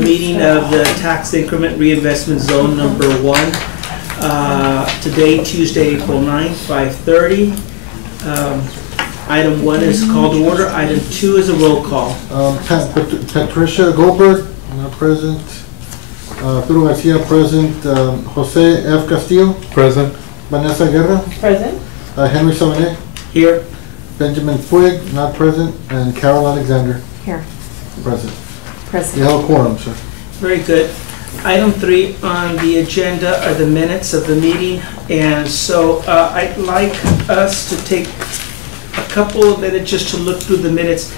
meeting of the Tax Increment Reinvestment Zone number 1. Today, Tuesday, April 9th, 5:30. Item 1 is called to order. Item 2 is a roll call. Patricia Goldberg, not present. Pedro Garcia, present. Jose F. Castillo, present. Vanessa Guerra, present. Henry Savanet, Here. Benjamin Puig, not present. And Carol Alexander, Here. present. Present. You have a quorum, sir. Very good. Item 3 on the agenda are the minutes of the meeting, and so I'd like us to take a couple of minutes just to look through the minutes.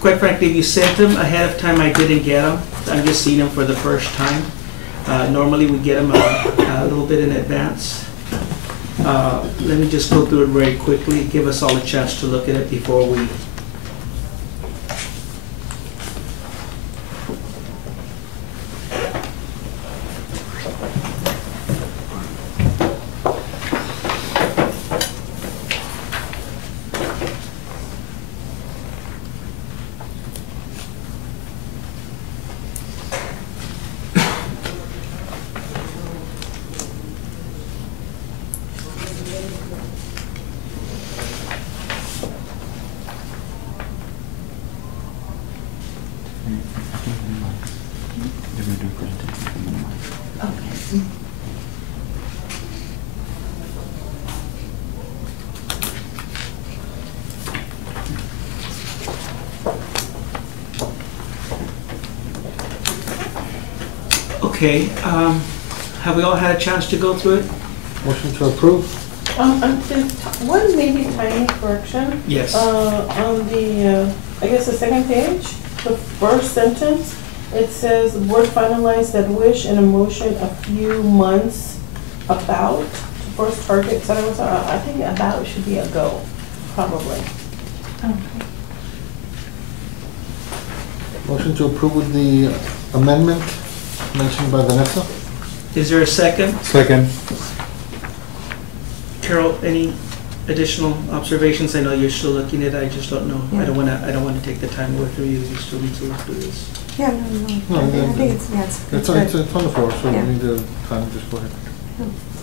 Quite frankly, if you sent them ahead of time, I didn't get them. I'm just seeing them for the first time. Normally we get them a little bit in advance. Let me just go through it very quickly, give us all a chance to look at it before we... Okay, have we all had a chance to go through it? Motion to approve. One maybe tiny correction. Yes. On the, I guess the second page, the first sentence, it says, board finalized that wish and a motion a few months about, first target, etc. I think about should be a go, probably. Okay. Motion to approve with the amendment mentioned by Vanessa. Is there a second? Second. Carol, any additional observations? I know you're still looking at it. I just don't know. Yeah. I don't want to take the time away from you. You still need to look through this. Yeah, no. I think it's it's on the floor, so we need the time. Just go ahead.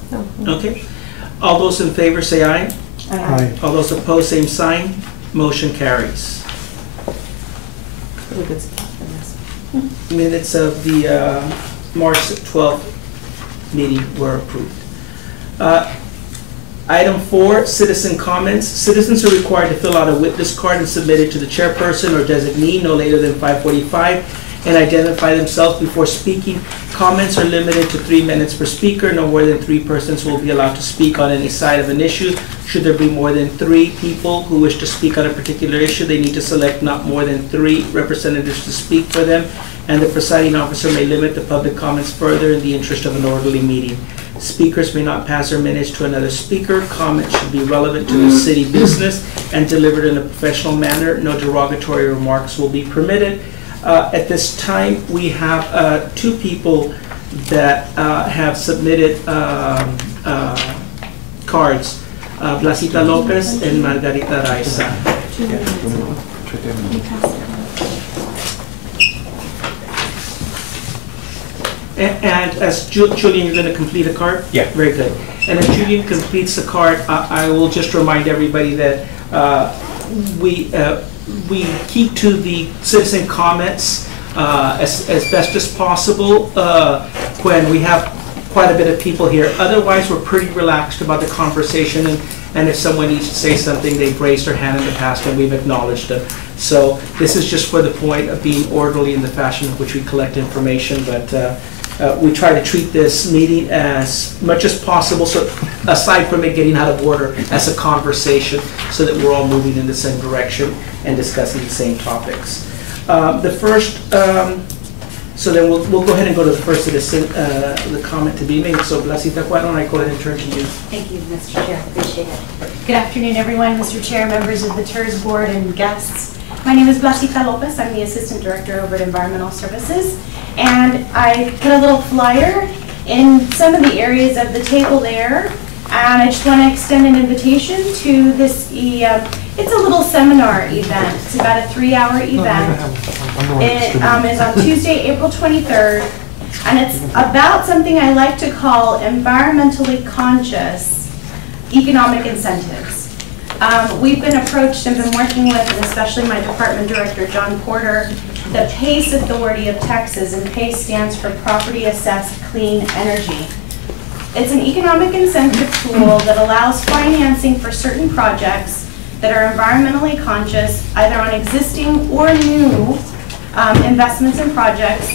No. Okay. All those in favor say aye. Aye. All those opposed, same sign. Motion carries. Really good stuff in this. Minutes of the March 12th meeting were approved. Item 4, citizen comments. Citizens are required to fill out a witness card and submit it to the chairperson or designee no later than 5:45 and identify themselves before speaking. Comments are limited to 3 minutes per speaker. No more than 3 persons will be allowed to speak on any side of an issue. Should there be more than 3 people who wish to speak on a particular issue, they need to select not more than 3 representatives to speak for them, and the presiding officer may limit the public comments further in the interest of an orderly meeting. Speakers may not pass their minutes to another speaker. Comments should be relevant to the city business and delivered in a professional manner. No derogatory remarks will be permitted. At this time, we have 2 people that have submitted cards, Blasita Lopez and Margarita Raiza. And as Julian, you're going to complete a card? Yeah. Very good. And as Julian completes the card, I will just remind everybody that we keep to the citizen comments as best as possible when we have quite a bit of people here. Otherwise, we're pretty relaxed about the conversation, and if someone needs to say something, they've raised their hand in the past and we've acknowledged them. So this is just for the point of being orderly in the fashion in which we collect information, but we try to treat this meeting as much as possible, so aside from it getting out of order, as a conversation, so that we're all moving in the same direction and discussing the same topics. The first, so then we'll go ahead and go to the first citizen, the comment to be made. So Blasita, why don't I go ahead and turn to you? Thank you, Mr. Chair. Appreciate it. Good afternoon, everyone. Mr. Chair, members of the TERS board, and guests. My name is Blasita Lopez. I'm the Assistant Director over at Environmental Services. And I put a little flyer in some of the areas of the table there And I just want to extend an invitation to this, it's a little seminar event. It's about a 3-hour event. It is on Tuesday, April 23rd, and it's about something I like to call environmentally conscious economic incentives. We've been approached and been working with, and especially my department director, John Porter, the PACE Authority of Texas, and PACE stands for Property Assessed Clean Energy. It's an economic incentive tool that allows financing for certain projects that are environmentally conscious, either on existing or new investments and projects.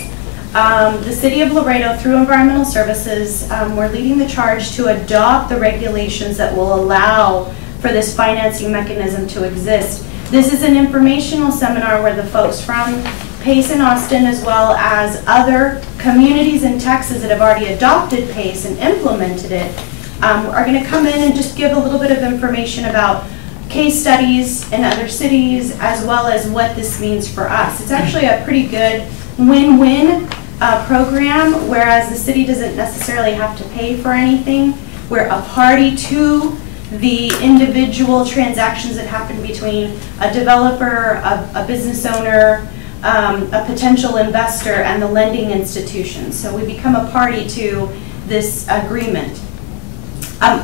The City of Laredo, through Environmental Services, we're leading the charge to adopt the regulations that will allow for this financing mechanism to exist. This is an informational seminar where the folks from PACE in Austin, as well as other communities in Texas that have already adopted PACE and implemented it, are going to come in and just give a little bit of information about case studies in other cities, as well as what this means for us. It's actually a pretty good win-win program, whereas the city doesn't necessarily have to pay for anything. We're a party to the individual transactions that happen between a developer, a business owner, a potential investor, and the lending institution. So we become a party to this agreement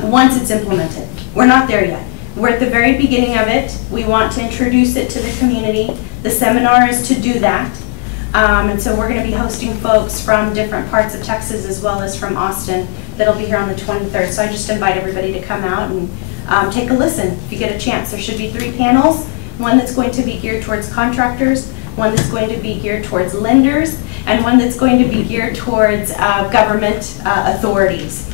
once it's implemented. We're not there yet. We're at the very beginning of it. We want to introduce it to the community. The seminar is to do that. And so we're going to be hosting folks from different parts of Texas as well as from Austin that'll be here on the 23rd. So I just invite everybody to come out and take a listen if you get a chance. There should be 3 panels, one that's going to be geared towards contractors, one that's going to be geared towards lenders, and one that's going to be geared towards government authorities.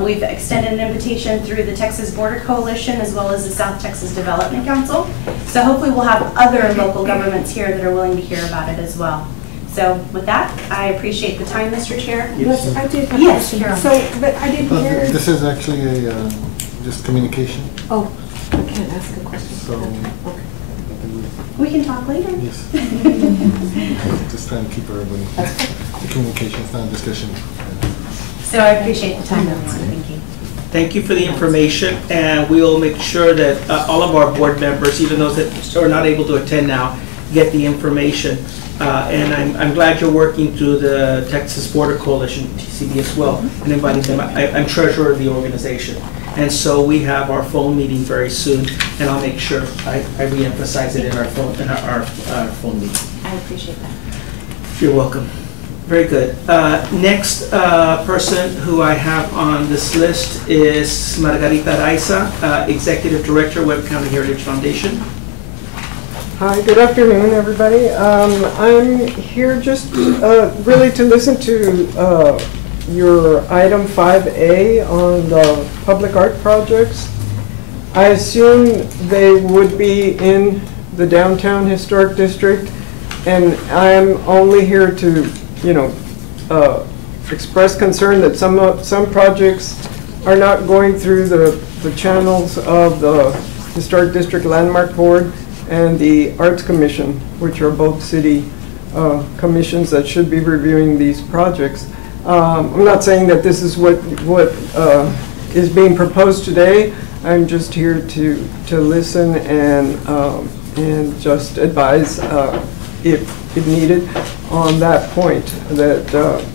We've extended an invitation through the Texas Border Coalition as well as the South Texas Development Council. So hopefully we'll have other local governments here that are willing to hear about it as well. So with that, I appreciate the time, Mr. Chair. Yes, I did have a Yes, question. Carol. So, but I didn't hear. This is actually a, just communication. Oh, I can't ask a question. So, Okay. We can talk later. yes. Just trying to keep everybody. The communication is not a discussion. So I appreciate the time, everyone. Thank you. Thank you for the information, and we'll make sure that all of our board members, even those that are not able to attend now, get the information. And I'm glad you're working through the Texas Border Coalition, TCB, as well, and inviting them. I'm treasurer of the organization. And so we have our phone meeting very soon, and I'll make sure I re-emphasize it in our phone meeting. I appreciate that. You're welcome. Very good. Next person who I have on this list is Margarita Raiza, Executive Director, Webb County Heritage Foundation. Hi, good afternoon, everybody. I'm here just really to listen to your item 5A on the public art projects. I assume they would be in the downtown historic district, and I'm only here to, you know, express concern that some projects are not going through the channels of the Historic District Landmark Board and the Arts Commission, which are both city commissions that should be reviewing these projects. I'm not saying that this is what is being proposed today. I'm just here to listen and just advise if needed on that point, that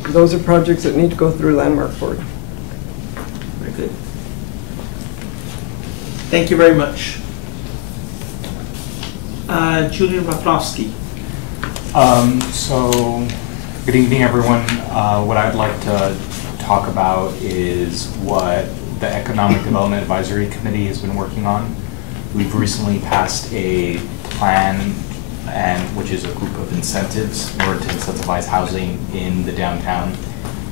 those are projects that need to go through Landmark Board. Very good. Thank you very much. Julian Raflowski. So, good evening, everyone. What I'd like to talk about is what the Economic Development Advisory Committee has been working on. We've recently passed a plan, which is a group of incentives in order to incentivize housing in the downtown.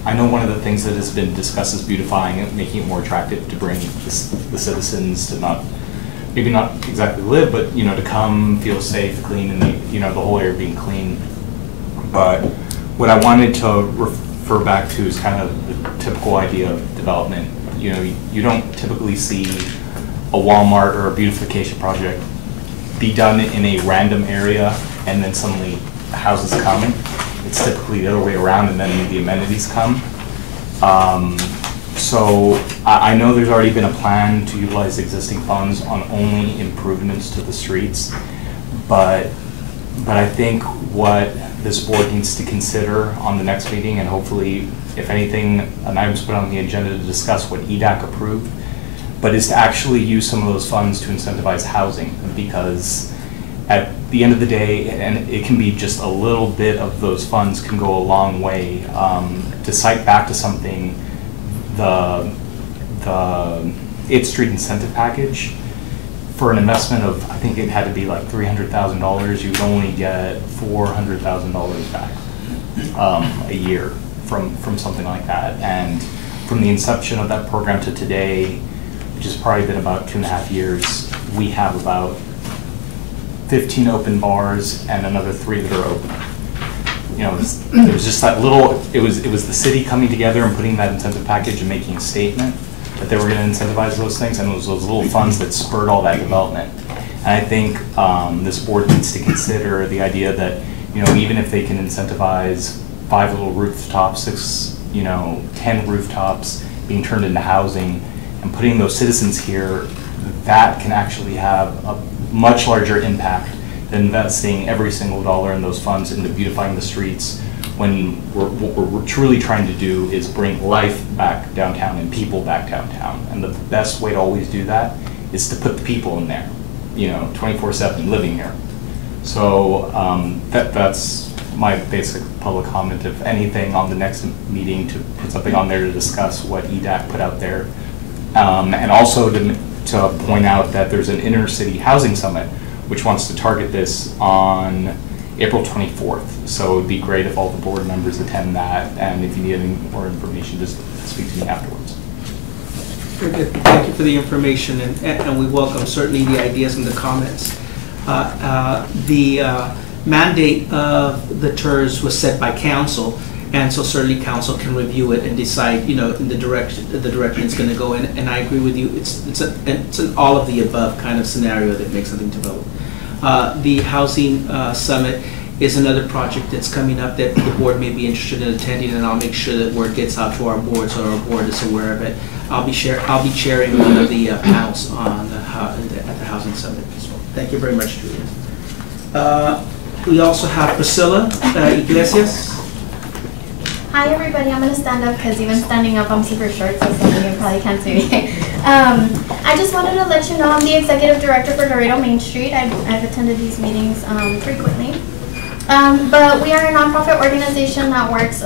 I know one of the things that has been discussed is beautifying it, making it more attractive to bring the citizens to maybe not exactly live, but to come, feel safe, clean, and the whole area being clean. But what I wanted to refer back to is kind of the typical idea of development. You don't typically see a Walmart or a beautification project be done in a random area and then suddenly houses come. It's typically the other way around, and then the amenities come. So I know there's already been a plan to utilize existing funds on only improvements to the streets, but I think what this board needs to consider on the next meeting, and hopefully, if anything, an item's put on the agenda to discuss what EDAC approved, but is to actually use some of those funds to incentivize housing, because at the end of the day, and it can be just a little bit of those funds can go a long way to cite back to something. The 8th Street incentive package, for an investment of, I think it had to be like $300,000, you would only get $400,000 back a year from something like that. And from the inception of that program to today, which has probably been about 2.5 years, we have about 15 open bars and another 3 that are open. You know, it was just that little, it was the city coming together and putting that incentive package and making a statement that they were going to incentivize those things, and it was those little funds that spurred all that development. And I think this board needs to consider the idea that, you know, even if they can incentivize 5 little rooftops, 6, 10 rooftops being turned into housing, and putting those citizens here, that can actually have a much larger impact than investing every single dollar in those funds into beautifying the streets, when what we're truly trying to do is bring life back downtown and people back downtown. And the best way to always do that is to put the people in there, 24/7 living here. So that's my basic public comment. If anything, on the next meeting, to put something on there to discuss what EDAC put out there. And also to point out that there's an inner city housing summit which wants to target this on April 24th. So it would be great if all the board members attend that, and if you need any more information, just speak to me afterwards. Very good. Thank you for the information, and we welcome certainly the ideas and the comments. The mandate of the TERS was set by council, and so certainly council can review it and decide, in the direction it's going to go in. And I agree with you. It's an all of the above kind of scenario that makes something develop. The housing summit is another project that's coming up that the board may be interested in attending, and I'll make sure that word gets out to our board so our board is aware of it. I'll be chairing one of the panels on at the housing summit as well. Thank you very much, Julia. We also have Priscilla Iglesias. Hi everybody, I'm going to stand up because even standing up I'm super short, so some of you probably can't see me. I just wanted to let you know I'm the Executive Director for Laredo Main Street. I've attended these meetings frequently. But we are a nonprofit organization that works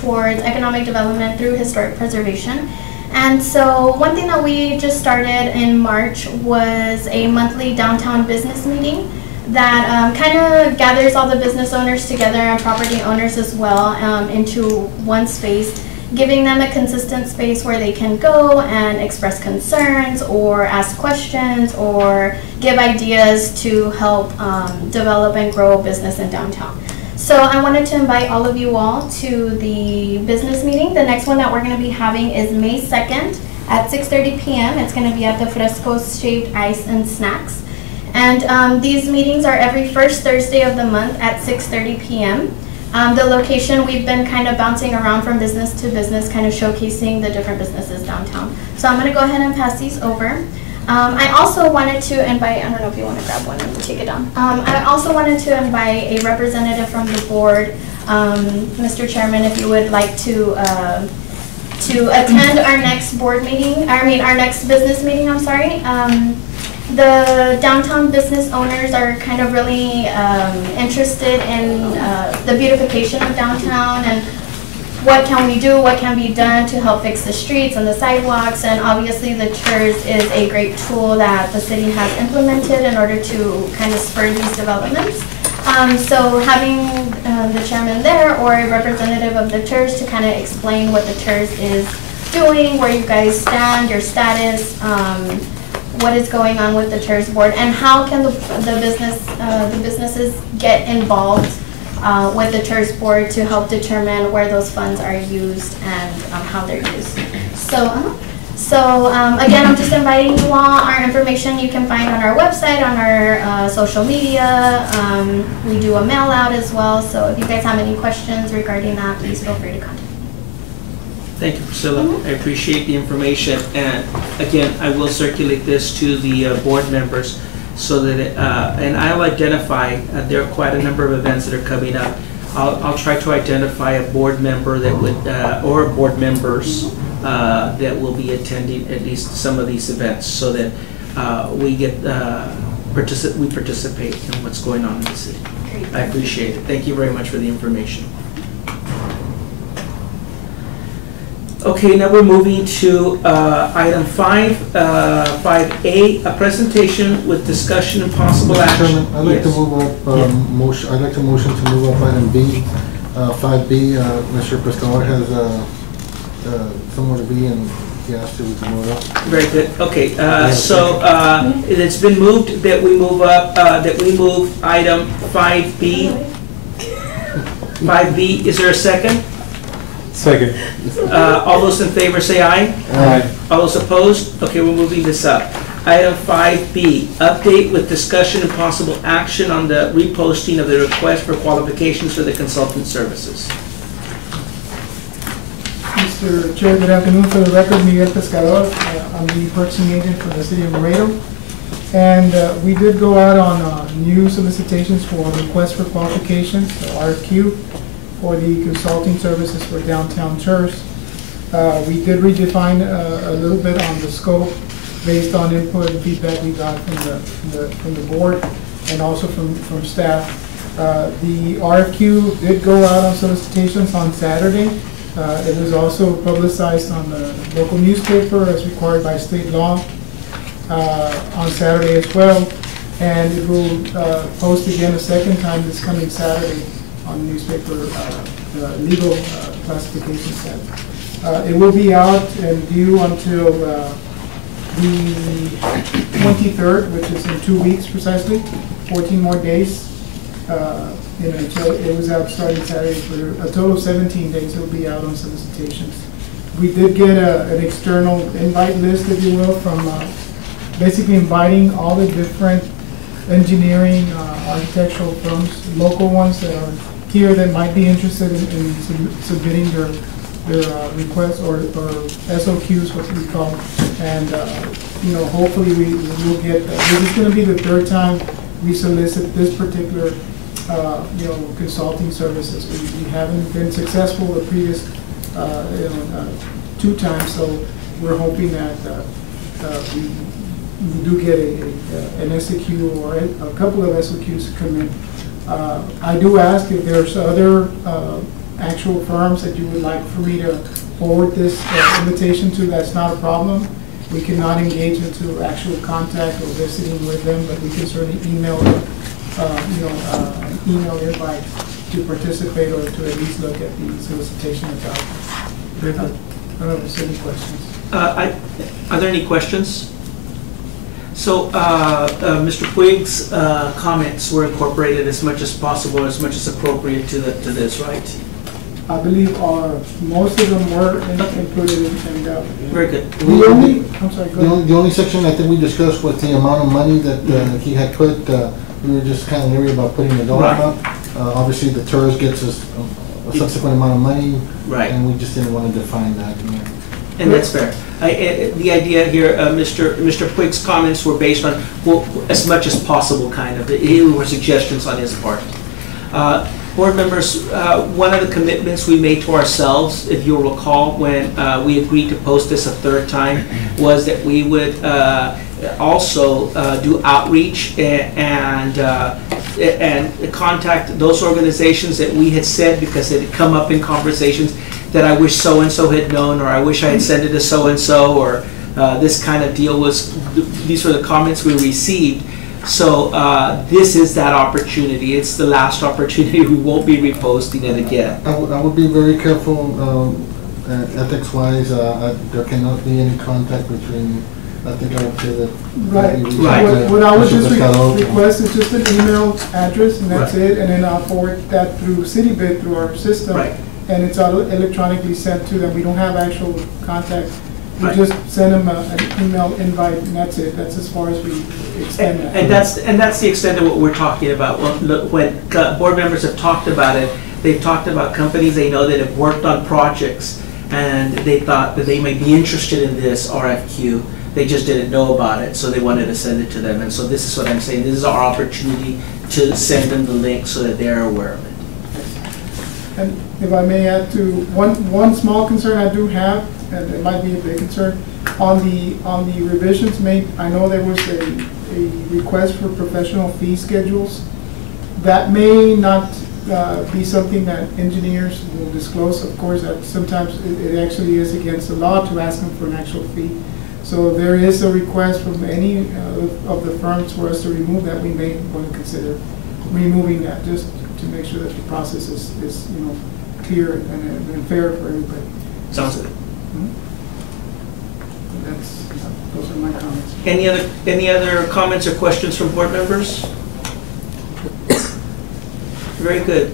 towards economic development through historic preservation. And so one thing that we just started in March was a monthly downtown business meeting that kind of gathers all the business owners together and property owners as well into one space, giving them a consistent space where they can go and express concerns or ask questions or give ideas to help develop and grow business in downtown. So I wanted to invite all of you all to the business meeting. The next one that we're going to be having is May 2nd at 6:30 p.m. It's going to be at the Fresco's Shaved Ice and Snacks. And these meetings are every first Thursday of the month at 6:30 p.m. The location, we've been kind of bouncing around from business to business, kind of showcasing the different businesses downtown. So I'm going to go ahead and pass these over. I also wanted to invite, I don't know if you want to grab one and take it down. I also wanted to invite a representative from the board, Mr. Chairman, if you would like to attend our next board meeting, our next business meeting, I'm sorry. The downtown business owners are kind of really interested in the beautification of downtown and what can we do, what can be done to help fix the streets and the sidewalks, and obviously the TERS is a great tool that the city has implemented in order to kind of spur these developments. So having the chairman there or a representative of the TERS to kind of explain what the TERS is doing, where you guys stand, your status, what is going on with the TERS board, and how can the businesses get involved with the TERS board to help determine where those funds are used and how they're used. So again, I'm just inviting you all. Our information you can find on our website, on our social media. We do a mail out as well. So if you guys have any questions regarding that, please feel free to contact me. Thank you, Priscilla. I appreciate the information, and again, I will circulate this to the board members so that, and I'll identify, there are quite a number of events that are coming up. I'll try to identify a board member that would, or board members that will be attending at least some of these events so that we get, we participate in what's going on in the city. I appreciate it. Thank you very much for the information. Okay, now we're moving to item 5A, a presentation with discussion and possible Mr. action. Chairman, I'd like to Yes. move up, I'd like to motion to move up item B, 5B. Mr. Pescador has somewhere to be, and he asked if we can move it up. Very good. Okay, it's been moved that we move up, that we move item 5B. 5B, is there a second? Second. All those in favor say aye. Aye. All those opposed? Okay, we're moving this up. Item 5B, update with discussion and possible action on the reposting of the request for qualifications for the consultant services. Mr. Chair, good afternoon. For the record, Miguel Pescador. I'm the purchasing agent for the city of Laredo. And we did go out on new solicitations for requests for qualifications, the RFQ, for the consulting services for downtown tours. We did redefine a little bit on the scope based on input and feedback we got from the board and also from staff. The RFQ did go out on solicitations on Saturday. It was also publicized on the local newspaper as required by state law on Saturday as well. And it will post again a second time this coming Saturday on the newspaper, legal classification set. It will be out and due until the 23rd, which is in 2 weeks precisely, 14 more days. Until it was out starting Saturday for a total of 17 days. It will be out on solicitations. We did get an external invite list, if you will, from basically inviting all the different engineering, architectural firms, local ones that are here that might be interested in submitting their requests or SOQs, what we call, and hopefully we will get. This is going to be the third time we solicit this particular consulting services. We haven't been successful the previous 2 times, so we're hoping that we do get an SOQ or a couple of SOQs to come in. I do ask if there's other actual firms that you would like for me to forward this invitation to. That's not a problem. We cannot engage into actual contact or visiting with them, but we can certainly email them, an email invite to participate or to at least look at the solicitation itself. I don't know if there's any questions. Are there any questions? So, Mr. Puig's comments were incorporated as much as possible, as much as appropriate to this, right? I believe most of them were included and very good. I'm sorry, go ahead. The only section I think we discussed was the amount of money that he had put. We were just kind of leery about putting the dollar amount. Obviously, the tourist gets a subsequent amount of money, right? And we just didn't want to define that. And that's fair. The idea here, Mr. Puig's comments were based on, well, as much as possible, kind of. They were suggestions on his part. Board members, one of the commitments we made to ourselves, if you'll recall, when we agreed to post this a 3rd time, was that we would also do outreach and contact those organizations that we had said, because it had come up in conversations, that I wish so-and-so had known, or I wish I had sent it to so-and-so, or this kind of deal was, these were the comments we received. So this is that opportunity. It's the last opportunity. We won't be reposting it again. I would be very careful, ethics-wise. There cannot be any contact between, I think I would say that. Right. What I would just request is just an email address, and that's it, and then I'll forward that through CityBid, through our system. Right. And it's electronically sent to them. We don't have actual contact. We just send them an email invite, and that's it. That's as far as we extend that. And that's the extent of what we're talking about. When board members have talked about it, they've talked about companies they know that have worked on projects and they thought that they might be interested in this RFQ. They just didn't know about it, so they wanted to send it to them. And so this is what I'm saying. This is our opportunity to send them the link so that they're aware of it. And if I may add to one small concern I do have, and it might be a big concern, on the revisions made, I know there was a request for professional fee schedules. That may not be something that engineers will disclose. Of course, that sometimes it actually is against the law to ask them for an actual fee. So there is a request from any of the firms for us to remove that. We may want to consider removing that, just to make sure that the process is clear and fair for everybody. Sounds good. Those are my comments. Any other comments or questions from board members? Very good.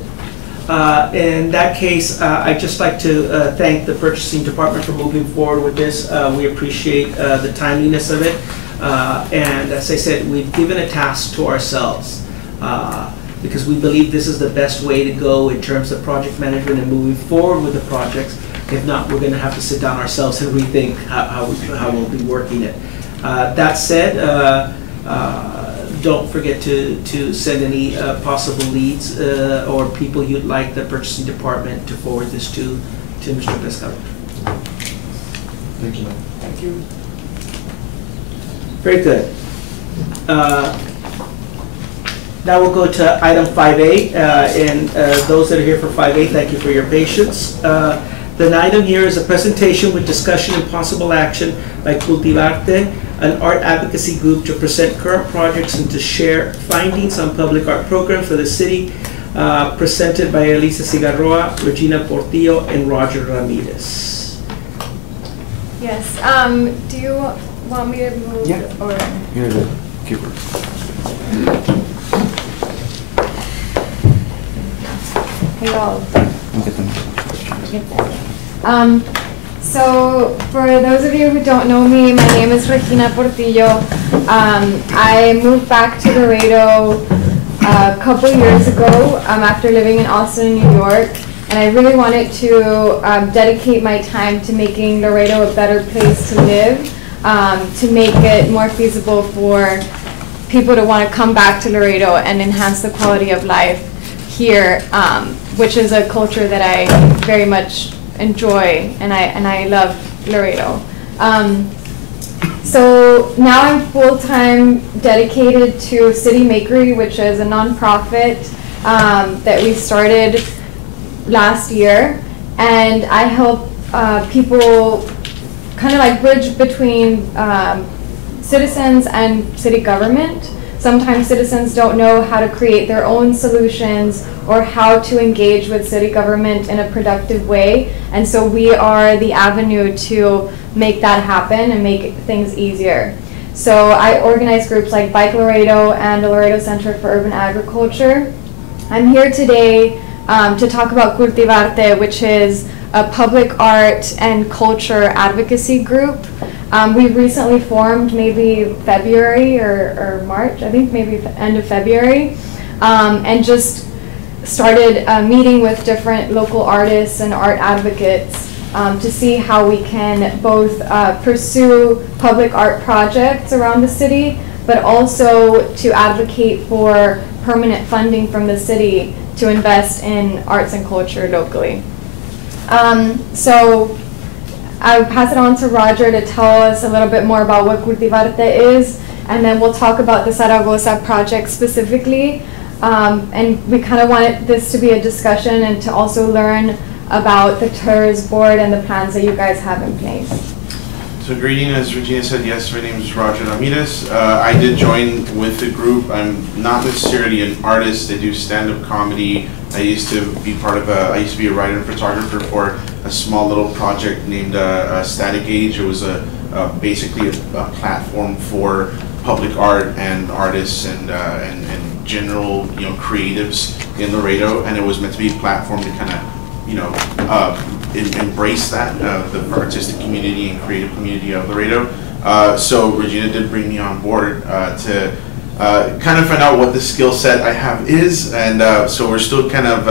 In that case, I'd just like to thank the purchasing department for moving forward with this. We appreciate the timeliness of it. And as I said, we've given a task to ourselves because we believe this is the best way to go in terms of project management and moving forward with the projects. If not, we're going to have to sit down ourselves and rethink how we'll be working it. That said, don't forget to send any possible leads or people you'd like the purchasing department to forward this to Mr. Pescado. Thank you. Thank you. Very good. Now we'll go to item 5A, and those that are here for 5A, thank you for your patience. The item here is a presentation with discussion and possible action by Cultivarte, an art advocacy group, to present current projects and to share findings on public art programs for the city, presented by Elisa Cigarroa, Regina Portillo, and Roger Ramirez. Yes. Do you want me to move? Yeah. Or? You're the keeper. Hey, all. So for those of you who don't know me, my name is Regina Portillo. I moved back to Laredo a couple years ago after living in Austin, New York, and I really wanted to dedicate my time to making Laredo a better place to live, to make it more feasible for people to want to come back to Laredo and enhance the quality of life here, which is a culture that I very much enjoy, and I love Laredo. So now I'm full-time dedicated to City Makery, which is a nonprofit that we started last year, and I help people kind of like bridge between citizens and city government. Sometimes citizens don't know how to create their own solutions or how to engage with city government in a productive way. And so we are the avenue to make that happen and make things easier. So I organize groups like Bike Laredo and the Laredo Center for Urban Agriculture. I'm here today to talk about Cultivarte, which is a public art and culture advocacy group. We recently formed, maybe February or March, I think maybe end of February, and just started meeting with different local artists and art advocates to see how we can both pursue public art projects around the city, but also to advocate for permanent funding from the city to invest in arts and culture locally. So I'll pass it on to Roger to tell us a little bit more about what Cultivarte is, and then we'll talk about the Zaragoza project specifically. And we kind of wanted this to be a discussion and to also learn about the TERS board and the plans that you guys have in place. So greeting, as Regina said, yes, my name is Roger Ramirez. I did join with the group. I'm not necessarily an artist. I do stand-up comedy. I used to be a writer and photographer for a small little project named Static Age. It was basically a platform for public art and artists and general creatives in Laredo, and it was meant to be a platform to kind of embrace that the artistic community and creative community of Laredo. So Regina did bring me on board to kind of find out what the skill set I have is, and so we're still kind of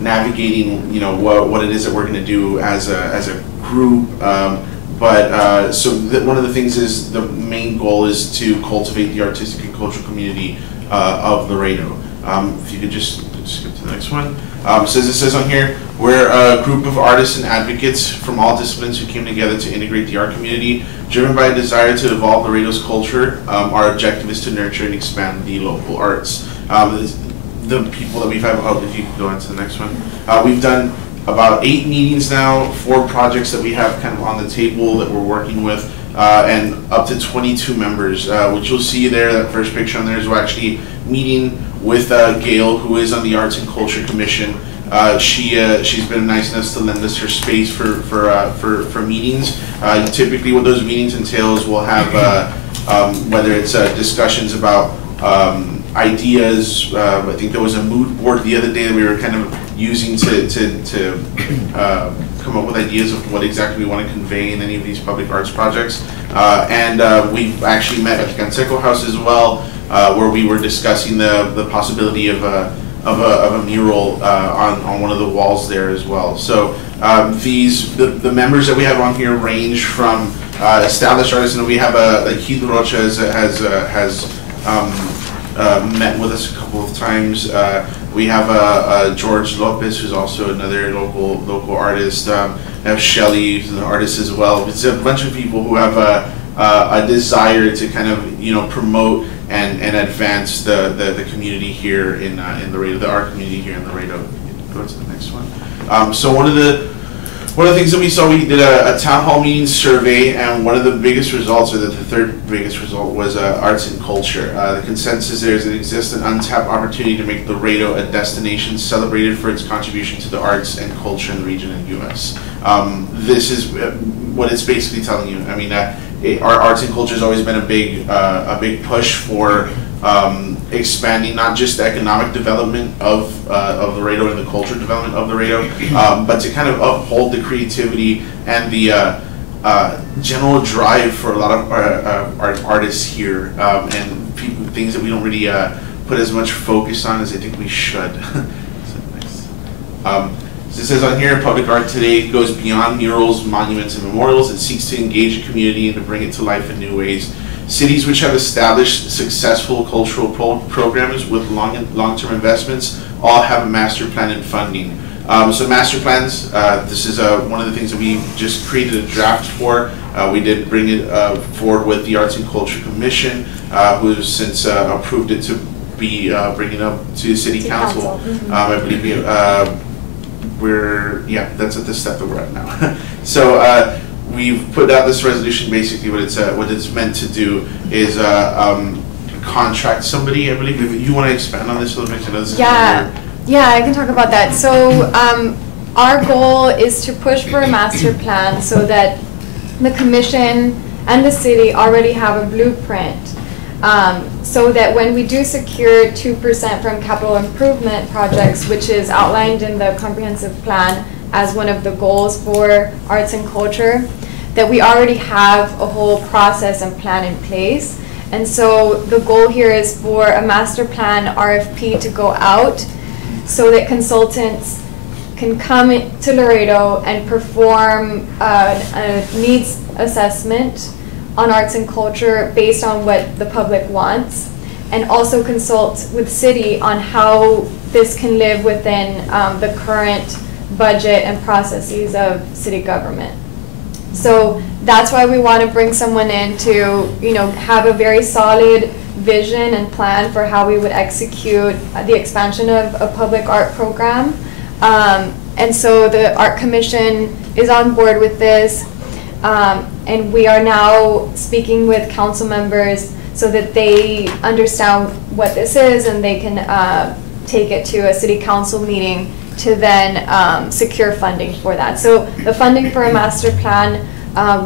navigating, you know, what it is that we're going to do as a group. One of the things is the main goal is to cultivate the artistic and cultural community of Laredo. If you could just skip to the next one. So as it says on here, we're a group of artists and advocates from all disciplines who came together to integrate the art community. Driven by a desire to evolve Laredo's culture, our objective is to nurture and expand the local arts. The people that we've had, if you could go into the next one. We've done about 8 meetings now, 4 projects that we have kind of on the table that we're working with, and up to 22 members, which you'll see there, that first picture on there is we're actually meeting with Gail, who is on the Arts and Culture Commission. She's been nice enough to lend us her space for meetings. Typically what those meetings entail is we'll have, whether it's discussions about ideas. I think there was a mood board the other day that we were kind of using to come up with ideas of what exactly we want to convey in any of these public arts projects. We've actually met at the Canseco House as well, where we were discussing the possibility of a mural on one of the walls there as well. So the members that we have on here range from established artists, and we have like Keith Rocha has met with us a couple of times. We have George Lopez, who's also another local artist. We have Shelley, who's an artist as well. It's a bunch of people who have a desire to kind of, you know, promote and advance the community here in Laredo, the art community here in Laredo. Go to the next one. So one of the things that we saw, we did a town hall meeting survey, and one of the biggest results, or the third biggest result, was arts and culture. The consensus there is that it exists an untapped opportunity to make Laredo a destination celebrated for its contribution to the arts and culture in the region and U.S. This is what it's basically telling you. I mean, our arts and culture has always been a big push for expanding not just the economic development of Laredo and the cultural development of Laredo, but to kind of uphold the creativity and the general drive for a lot of our artists here, and things that we don't really put as much focus on as I think we should. So it says on here, public art today goes beyond murals, monuments, and memorials. It seeks to engage the community and to bring it to life in new ways. Cities which have established successful cultural programs with long-term investments all have a master plan and funding. So master plans, this is one of the things that we just created a draft for. We did bring it forward with the Arts and Culture Commission, who has since approved it to be bringing up to the City Council. I believe that's at the step that we're at now. So we've put out this resolution. Basically what it's meant to do is contract somebody. I believe, if you want to expand on this a little bit. Yeah, I can talk about that. So our goal is to push for a master plan so that the commission and the city already have a blueprint, so that when we do secure 2% from capital improvement projects, which is outlined in the comprehensive plan as one of the goals for arts and culture, that we already have a whole process and plan in place. And so the goal here is for a master plan RFP to go out so that consultants can come to Laredo and perform a needs assessment on arts and culture based on what the public wants, and also consult with city on how this can live within the current budget and processes of city government. So that's why we want to bring someone in to, you know, have a very solid vision and plan for how we would execute the expansion of a public art program. And so the Art Commission is on board with this, and we are now speaking with council members so that they understand what this is and they can take it to a city council meeting to then secure funding for that. So the funding for a master plan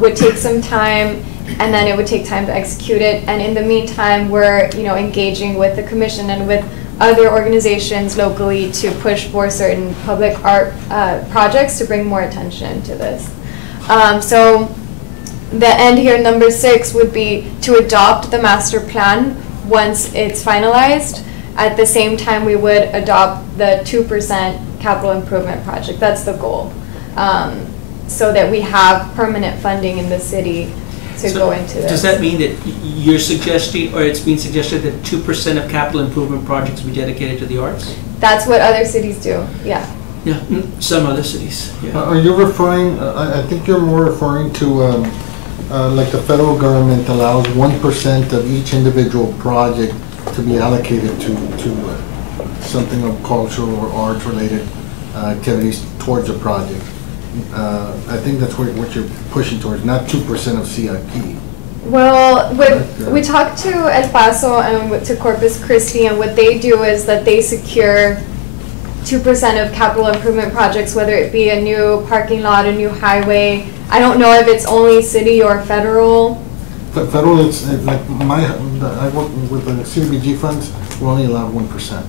would take some time, and then it would take time to execute it. And in the meantime, we're engaging with the commission and with other organizations locally to push for certain public art projects to bring more attention to this. So the end here, number 6, would be to adopt the master plan once it's finalized. At the same time, we would adopt the 2% capital improvement project. That's the goal. So that we have permanent funding in the city to go into this. Does that mean that you're suggesting, or it's being suggested that 2% of capital improvement projects be dedicated to the arts? That's what other cities do, yeah. Yeah, some other cities, yeah. Are you referring, I think you're more referring to, like the federal government allows 1% of each individual project to be allocated to something of cultural or arts related activities towards a project. I think that's what you're pushing towards, not 2% of CIP. Well, we talked to El Paso and to Corpus Christi, and what they do is that they secure 2% of capital improvement projects, whether it be a new parking lot, a new highway. I don't know if it's only city or federal. Federal, it's like I work with the CDBG funds, we're only allowed 1%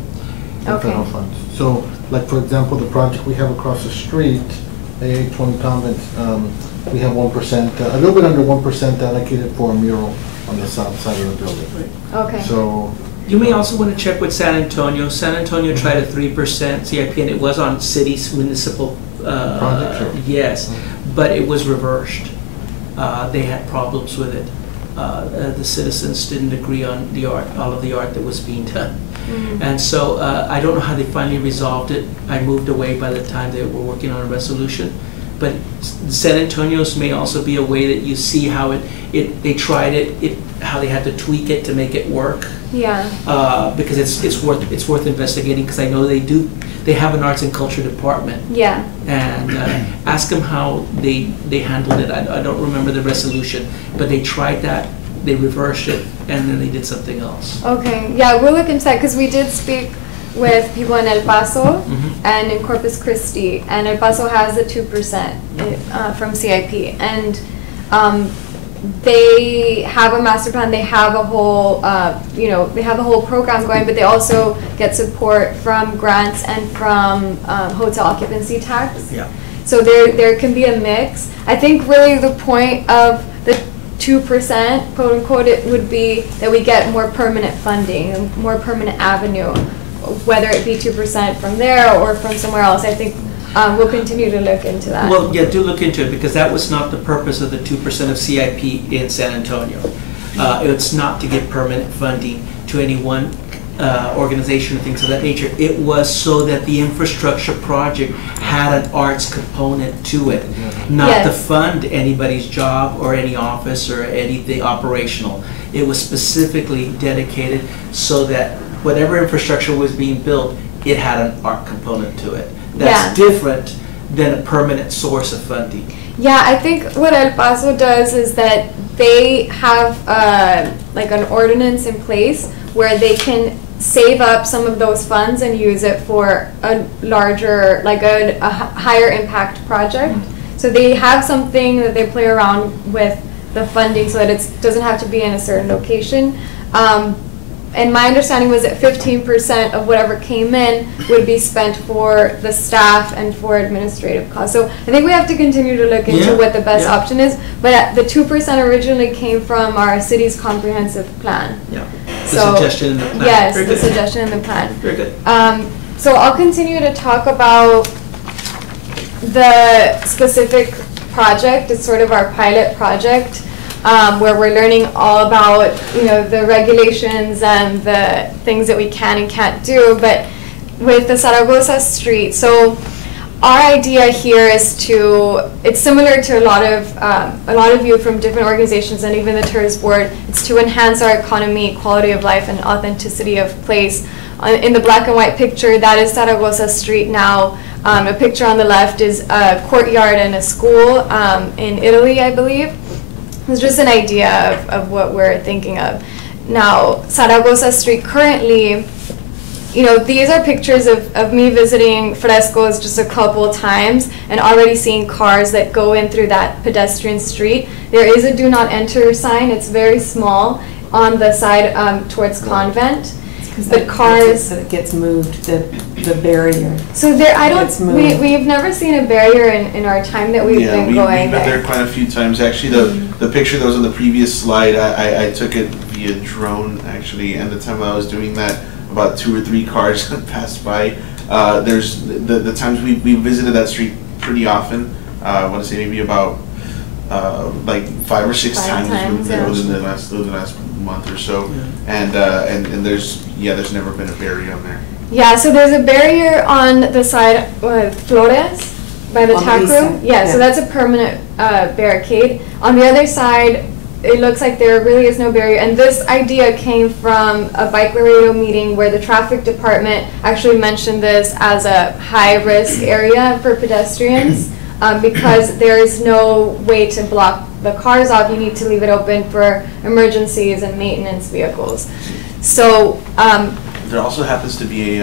of federal funds. So, like for example, the project we have across the street, AA 20 Convents, we have 1%, a little bit under 1% allocated for a mural on the south side of the building. Okay. So you may also want to check with San Antonio. San Antonio tried a 3% CIP, and it was on cities, municipal project, sure. Yes, but it was reversed. They had problems with it. The citizens didn't agree on the art, all of the art that was being done. Mm-hmm. And so I don't know how they finally resolved it. I moved away by the time they were working on a resolution. But San Antonio's may also be a way that you see how they tried it, how they had to tweak it to make it work. Yeah. Because it's worth investigating, because I know they have an arts and culture department. Yeah. And ask them how they handled it. I don't remember the resolution, but they tried that, they reversed it, and then they did something else. Okay, yeah, we'll look into that, because we did speak with people in El Paso and in Corpus Christi, and El Paso has the 2% from CIP, and they have a master plan. They have a whole, they have a whole program going, but they also get support from grants and from hotel occupancy tax. Yeah. So there can be a mix. I think really the point of the 2%, quote unquote, it would be that we get more permanent funding, a more permanent avenue, whether it be 2% from there or from somewhere else. I think we'll continue to look into that. Well, yeah, do look into it, because that was not the purpose of the 2% of CIP in San Antonio. It's not to give permanent funding to any one organization or things of that nature. It was so that the infrastructure project had an arts component to it, not to fund anybody's job or any office or anything operational. It was specifically dedicated so that whatever infrastructure was being built, it had an art component to it. That's different than a permanent source of funding. Yeah, I think what El Paso does is that they have like an ordinance in place where they can save up some of those funds and use it for a larger, like a higher impact project. So they have something that they play around with the funding so that it doesn't have to be in a certain location. And my understanding was that 15% of whatever came in would be spent for the staff and for administrative costs. So I think we have to continue to look into what the best option is. But the 2% originally came from our city's comprehensive plan. Yeah. The suggestion in the plan. Yes, the suggestion in the plan. Very good. So I'll continue to talk about the specific project. It's sort of our pilot project. Where we're learning all about, the regulations and the things that we can and can't do, but with the Zaragoza Street. So our idea here is it's similar to a lot of you from different organizations and even the Tourist Board. It's to enhance our economy, quality of life, and authenticity of place. In the black and white picture, that is Zaragoza Street now. A picture on the left is a courtyard and a school in Italy, I believe. It's just an idea of what we're thinking of. Now, Zaragoza Street currently, these are pictures of me visiting Fresco's just a couple times and already seeing cars that go in through that pedestrian street. There is a do not enter sign. It's very small on the side towards Convent. The cars that it gets moved, the barrier. So we've never seen a barrier in our time that we've been going we've been there quite a few times. Actually, the picture that was on the previous slide, I took it via drone actually, and the time I was doing that, about 2 or 3 cars passed by. There's the times we visited that street pretty often. I want to say maybe about like 5 or 6 times within the last month or so, and there's never been a barrier on there. Yeah, so there's a barrier on the side with Flores by the tack room. Yeah, so that's a permanent barricade. On the other side, it looks like there really is no barrier. And this idea came from a Bike Laredo meeting where the traffic department actually mentioned this as a high-risk area for pedestrians because there is no way to block the cars off. You need to leave it open for emergencies and maintenance vehicles. So there also happens to be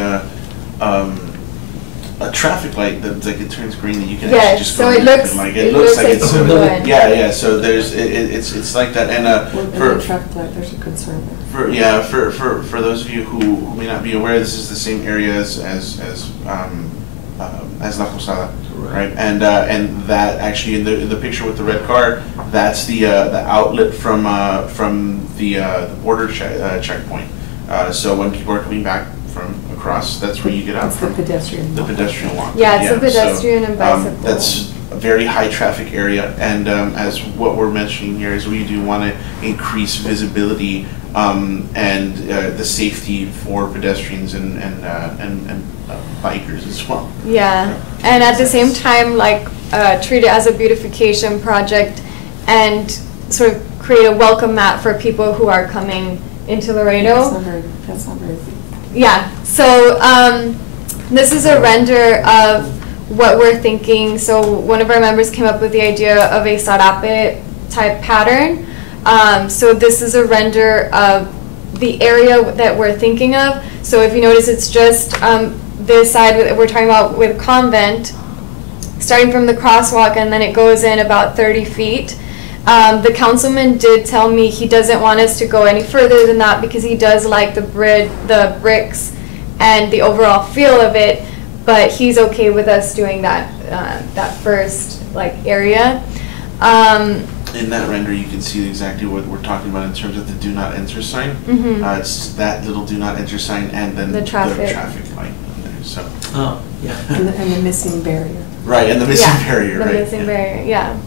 a traffic light that like it turns green that you can actually just go so it looks like it's so there's it's like that, and for the traffic light there's a concern there. For those of you who may not be aware, this is the same area as La Posada, right? And that actually in the picture with the red car, that's the outlet from the border checkpoint. So when people are coming back from across, that's where you get out from. The pedestrian walk. Yeah, it's a pedestrian and bicycle. That's a very high traffic area, and as what we're mentioning here is we do want to increase visibility and the safety for pedestrians and bikers as well. Yeah, and at the same time, like treat it as a beautification project and sort of create a welcome mat for people who are coming into Laredo. That's not very Yeah, so this is a render of what we're thinking. So one of our members came up with the idea of a sarape type pattern. So this is a render of the area that we're thinking of. So if you notice, it's just this side we're talking about with Convent, starting from the crosswalk, and then it goes in about 30 feet. The councilman did tell me he doesn't want us to go any further than that because he does like the bricks and the overall feel of it, but he's okay with us doing that that first like area. In that render, you can see exactly what we're talking about in terms of the do not enter sign. It's that little do not enter sign and then the traffic light on there. So. Oh, yeah. and the missing barrier. Right, and the missing barrier. The missing barrier, yeah.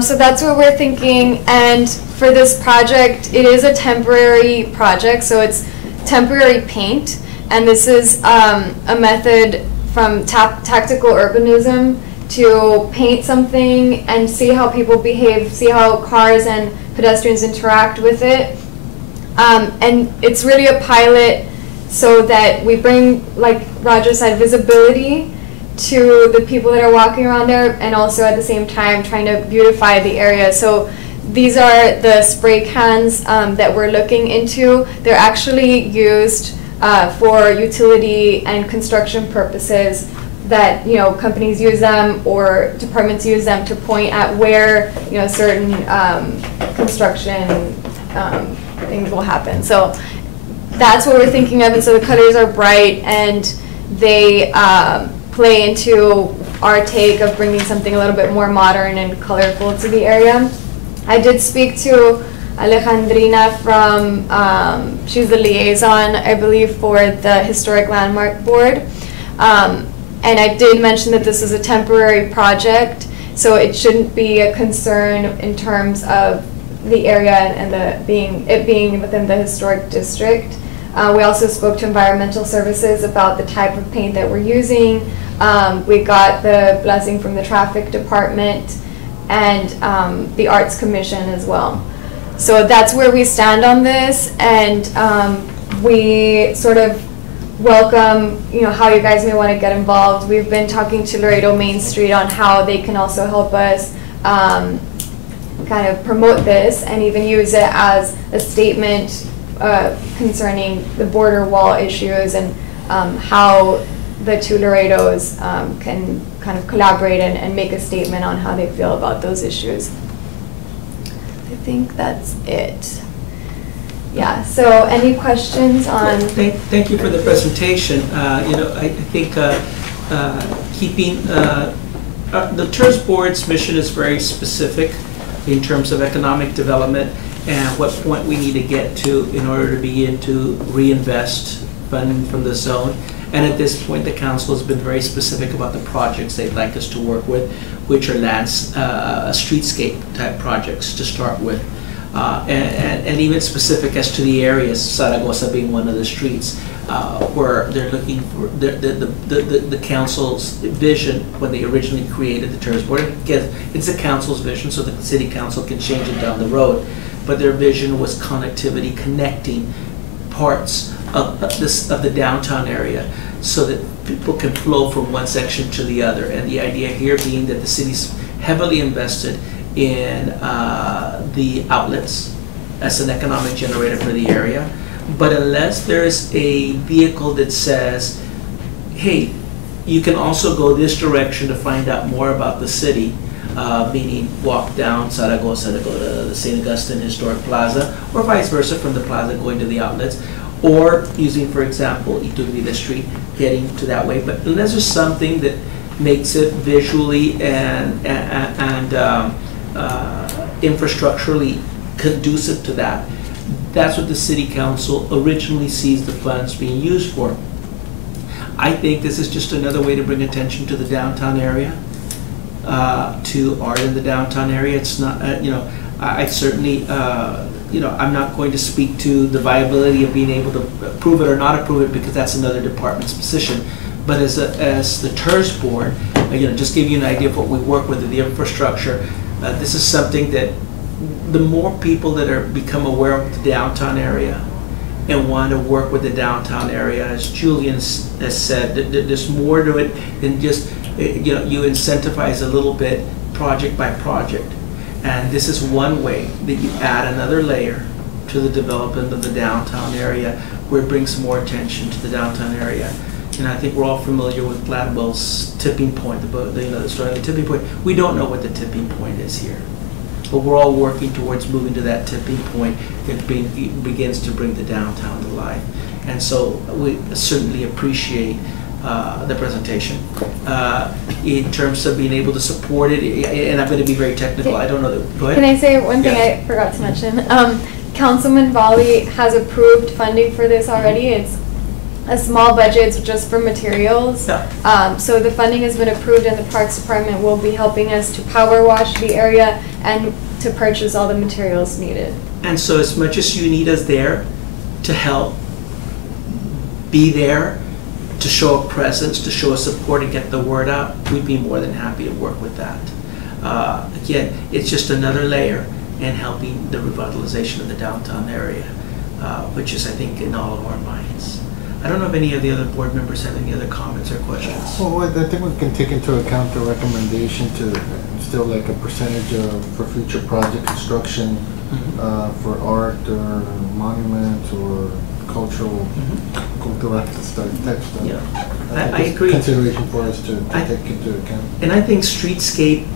So that's what we're thinking, and for this project, it is a temporary project, so it's temporary paint, and this is a method from tactical urbanism to paint something and see how people behave, see how cars and pedestrians interact with it. And it's really a pilot so that we bring, like Roger said, visibility to the people that are walking around there, and also at the same time trying to beautify the area. So these are the spray cans that we're looking into. They're actually used for utility and construction purposes, that companies use them or departments use them to point at where certain construction things will happen. So that's what we're thinking of, and so the colors are bright and they play into our take of bringing something a little bit more modern and colorful to the area. I did speak to Alejandrina from, she's the liaison, I believe, for the Historic Landmark Board. And I did mention that this is a temporary project, so it shouldn't be a concern in terms of the area and it being within the historic district. We also spoke to environmental services about the type of paint that we're using. We got the blessing from the traffic department and the Arts Commission as well. So that's where we stand on this, and we sort of welcome how you guys may want to get involved. We've been talking to Laredo Main Street on how they can also help us kind of promote this and even use it as a statement concerning the border wall issues and how the two Laredos can kind of collaborate and make a statement on how they feel about those issues. I think that's it. Yeah, so any questions on? Thank you for the presentation. I think keeping, the TERS board's mission is very specific in terms of economic development and what point we need to get to in order to begin to reinvest funding from the zone. And at this point, the council has been very specific about the projects they'd like us to work with, which are streetscape type projects to start with. And even specific as to the areas, Zaragoza being one of the streets, where they're looking for the council's vision when they originally created the tourist board. Again, it's the council's vision, so the city council can change it down the road. But their vision was connectivity, connecting parts of the downtown area so that people can flow from one section to the other. And the idea here being that the city's heavily invested in the outlets as an economic generator for the area. But unless there's a vehicle that says, hey, you can also go this direction to find out more about the city, meaning walk down Zaragoza to go to the St. Augustine Historic Plaza, or vice versa from the plaza going to the outlets, or using, for example, Iturbide Street, getting to that way. But unless there's something that makes it visually and infrastructurally conducive to that, that's what the city council originally sees the funds being used for. I think this is just another way to bring attention to the downtown area, to art in the downtown area. It's not, I certainly, I'm not going to speak to the viability of being able to approve it or not approve it, because that's another department's position. But as the TERS board, just give you an idea of what we work with in the infrastructure. This is something that the more people that become aware of the downtown area and want to work with the downtown area, as Julian has said, there's more to it than just, you incentivize a little bit project by project. And this is one way that you add another layer to the development of the downtown area, where it brings more attention to the downtown area. And I think we're all familiar with Gladwell's tipping point, the story of the tipping point. We don't know what the tipping point is here, but we're all working towards moving to that tipping point that begins to bring the downtown to life. And so we certainly appreciate the presentation. In terms of being able to support it, and I'm going to be very technical, I don't know that, go ahead. Can I say one thing I forgot to mention? Councilman Volley has approved funding for this already. It's a small budget, it's just for materials. Yeah. So the funding has been approved, and the Parks Department will be helping us to power wash the area and to purchase all the materials needed. And so as much as you need us there to help, be there, to show a presence, to show a support and get the word out, we'd be more than happy to work with that. Again, it's just another layer in helping the revitalization of the downtown area, which is, I think, in all of our minds. I don't know if any of the other board members have any other comments or questions. Well, I think we can take into account the recommendation to still like a percentage for future project construction, for art or monuments or cultural type stuff. Yeah, I agree. Consideration for us to take into account. And I think streetscape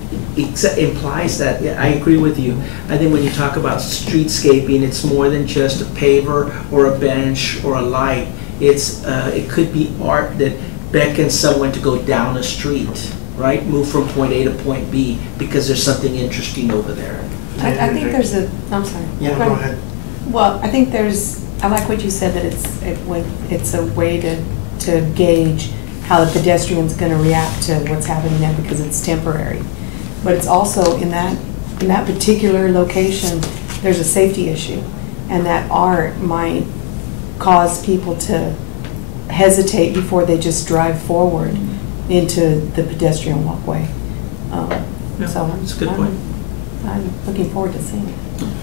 implies that. Yeah, I agree with you. I think when you talk about streetscaping, it's more than just a paver or a bench or a light. It could be art that beckons someone to go down a street, right? Move from point A to point B because there's something interesting over there. I think there's I'm sorry. Yeah, go ahead. Well, I think I like what you said, that it's a way to gauge how the pedestrian's going to react to what's happening there, because it's temporary. But it's also in that particular location, there's a safety issue, and that art might cause people to hesitate before they just drive forward into the pedestrian walkway. So that's a good point. I'm looking forward to seeing it.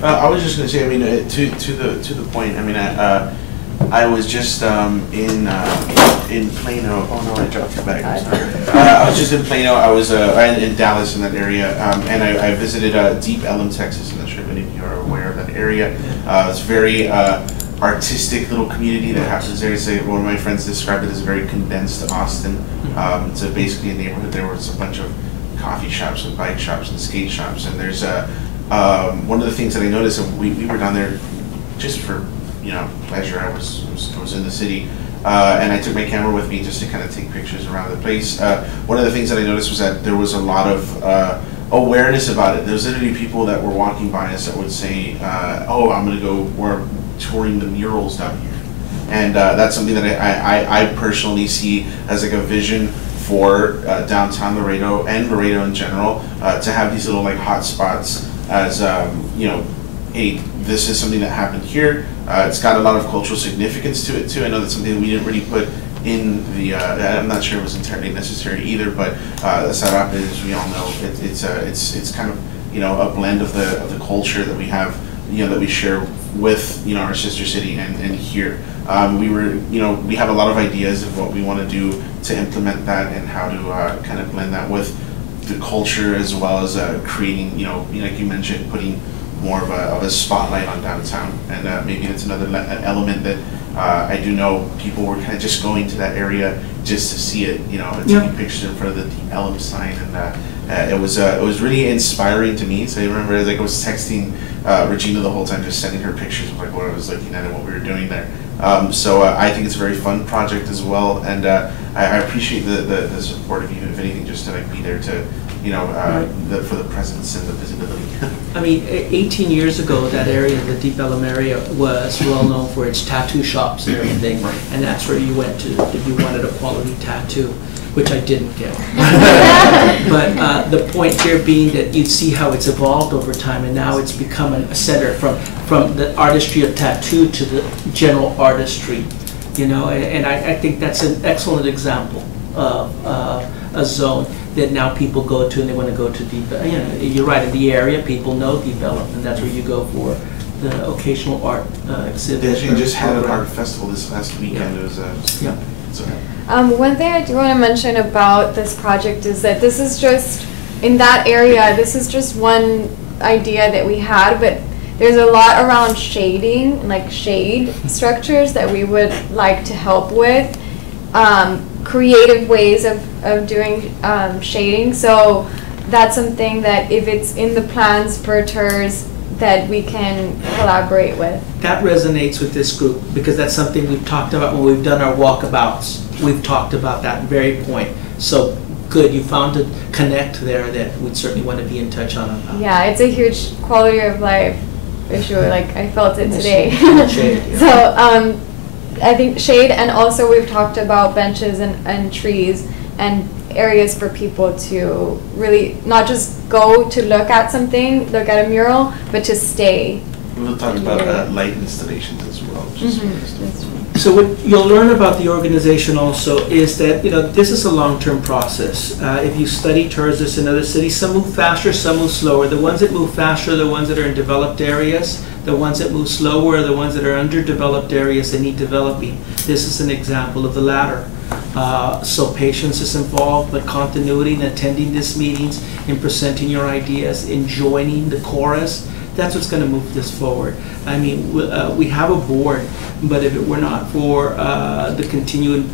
I was just going to say, I mean, to the point. I mean, I was just in Plano. Oh no, I dropped the bag. I'm sorry. I was just in Plano. I was in Dallas in that area, and I visited Deep Ellum, Texas. I'm not sure if any of you are aware of that area. It's very artistic little community that happens there. So one of my friends described it as a very condensed Austin. So basically, a neighborhood there was a bunch of coffee shops and bike shops and skate shops, and there's one of the things that I noticed, and we were down there just for pleasure. I was in the city, and I took my camera with me just to kind of take pictures around the place. One of the things that I noticed was that there was a lot of awareness about it. There's literally people that were walking by us that would say, "Oh, I'm going to go. We're touring the murals down here." And that's something that I personally see as like a vision for downtown Laredo and Laredo in general, to have these little like hot spots as, you know, hey, this is something that happened here. It's got a lot of cultural significance to it too. I know that's something we didn't really put in the, I'm not sure it was entirely necessary either, but Sarap, as we all know, it's kind of, you know, a blend of the culture that we have, you know, that we share with, you know, our sister city and here. We have a lot of ideas of what we want to do to implement that and how to kind of blend that with the culture, as well as creating, you know, like you mentioned, putting more of a spotlight on downtown. And maybe that's another element that I do know people were kind of just going to that area just to see it, you know, and taking pictures in front of the Elm sign, and it was really inspiring to me. So I remember, like, I was texting Regina the whole time, just sending her pictures of like what I was looking at and what we were doing there. So I think it's a very fun project as well, and I appreciate the support of you, if anything, just to like be there to, you know, for the presence and the visibility. I mean, 18 years ago, that area, the Deep Ellum area, was well known for its tattoo shops and everything, and that's where you went to if you wanted a quality tattoo, which I didn't get. But the point here being that you see how it's evolved over time, and now it's become a center from the artistry of tattoo to the general artistry, you know, and I think that's an excellent example of a zone that now people go to, and they want to go to Deep. You know, you're right, in the area, people know Deep Ellum, and that's where you go for the occasional art exhibit. They just had an art festival this last weekend. It was one thing I do want to mention about this project is that this is just, in that area, this is just one idea that we had, but there's a lot around shading, like shade structures that we would like to help with. Creative ways of doing shading. So that's something that if it's in the plans for TERS that we can collaborate with. That resonates with this group because that's something we've talked about when we've done our walkabouts. We've talked about that very point. So good, you found a connect there that we'd certainly want to be in touch on. Yeah, it's a huge quality of life issue. Like I felt it today. Shade, yeah. So I think shade, and also we've talked about benches and trees and areas for people to really not just go to look at something, look at a mural, but to stay. We'll talk about light installations as well. So what you'll learn about the organization also is that, you know, this is a long-term process. If you study TERS in other cities, some move faster, some move slower. The ones that move faster are the ones that are in developed areas. The ones that move slower are the ones that are underdeveloped areas that need developing. This is an example of the latter. So patience is involved, but continuity in attending these meetings, in presenting your ideas, in joining the chorus, that's what's going to move this forward. I mean, we have a board, but if it were not for the continued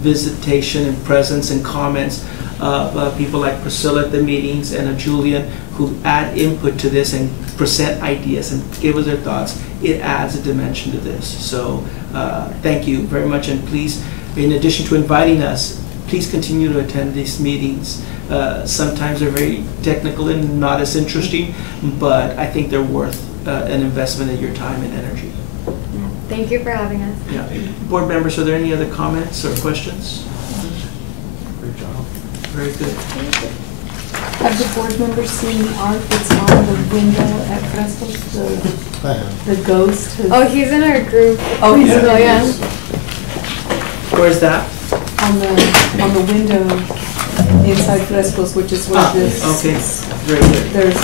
visitation and presence and comments of people like Priscilla at the meetings and Julian, who add input to this and present ideas and give us their thoughts, it adds a dimension to this. So thank you very much, and please, in addition to inviting us, please continue to attend these meetings. Sometimes they're very technical and not as interesting, but I think they're worth an investment of your time and energy. Thank you for having us. Yeah. Board members, are there any other comments or questions? Great job. Very good. Have the board members seen the art that's on the window at Fresco's? The ghost? Oh, he's in our group. Oh, he's in our yeah. Where's that? On the window inside Fresco's, which is where this. Okay, very good. There's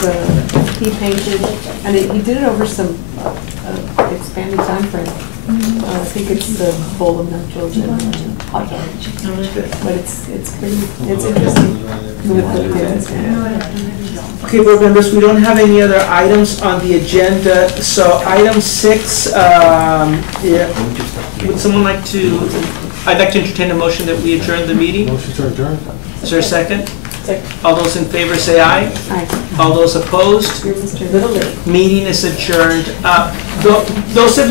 he painted, and he did it over some expanded time frame. I think it's the bowl of nachos and hot dog. But it's pretty, it's interesting. Okay, board members, we don't have any other items on the agenda. So item 6, would someone like to, I'd like to entertain a motion that we adjourn the meeting. Motion to adjourn. Is there a second? Second. All those in favor say aye. Aye. All those opposed? You're Mr. Little League. Meeting is adjourned. Those of